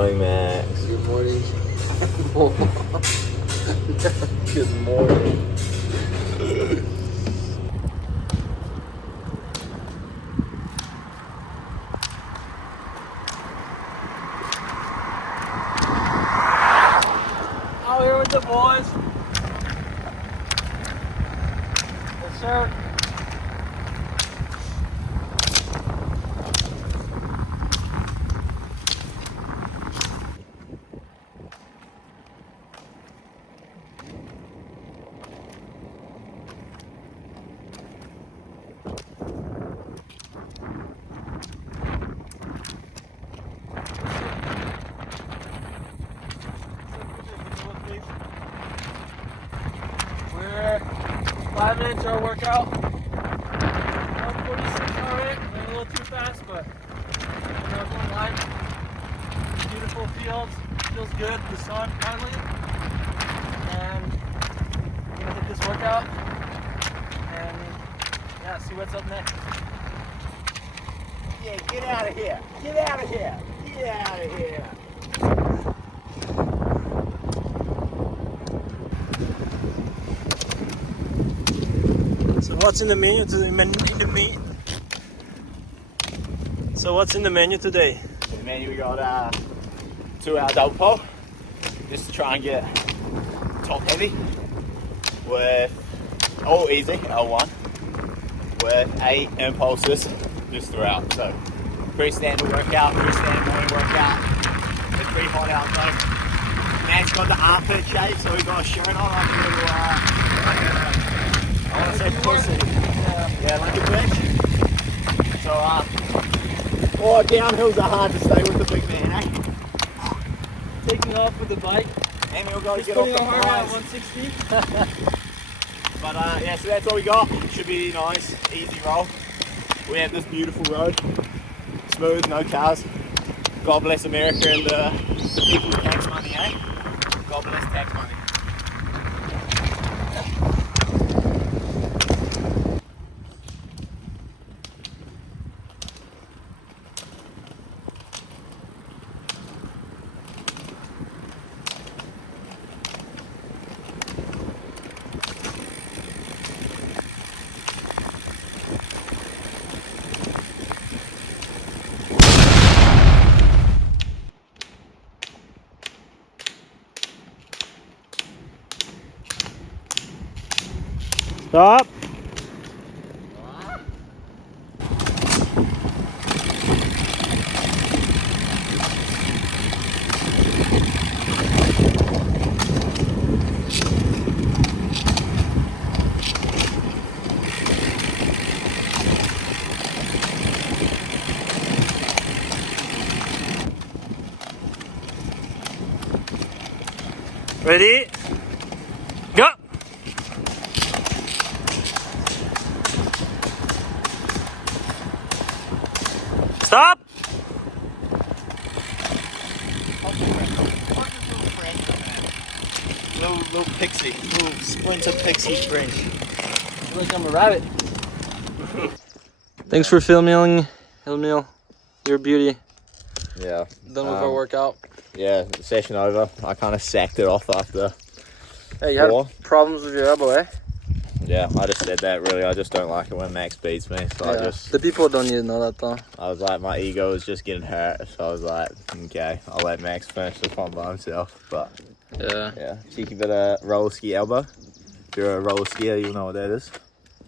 Morning, Max. Good morning. Good morning. Out here with the boys. Yes, sir. We're 5 minutes into our workout. 146 alright. Went a little too fast, but we're going line. Beautiful fields. Feels good. The sun finally. And we're gonna hit this workout and yeah, see what's up next. Yeah, get out of here. Get out of here. Get out of here. So what's in the menu today? So what's in the menu today? In the menu we got 2-hour double pole, just to try and get top heavy with all easy L1 with 8 impulses just throughout. So pretty standard workout, pretty standard morning workout. It's pretty hot out though. Man's got the armpit shape, so we got a shirt on like a little I want to say pussy. Yeah, like a bitch. So, downhills are hard to stay with the big man, eh? Taking off with the bike. And we've got to Just get off putting the our heart at flies. 160. But yeah, so that's all we got. Should be nice, easy roll. We have this beautiful road. Smooth, no cars. God bless America and the people who tax money, eh? God bless tax money. Stop. Ready? Go! Stop! Little pixie, little splinter pixie spring. Like I'm a rabbit. Thanks for filming, Emil. Your beauty. Yeah. Done with our workout. Yeah, session over. I kind of sacked it off after. Hey, you had problems with your elbow, eh? Yeah, I just said that really. I just don't like it when Max beats me. So Yeah. The people don't need to know that though. I was like, my ego was just getting hurt. So I was like, okay, I'll let Max finish this one by himself. But yeah, cheeky bit of roller ski elbow. If you're a roller skier, you'll know what that is.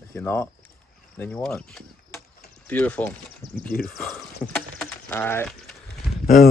If you're not, then you won't. Beautiful. Beautiful. Alright.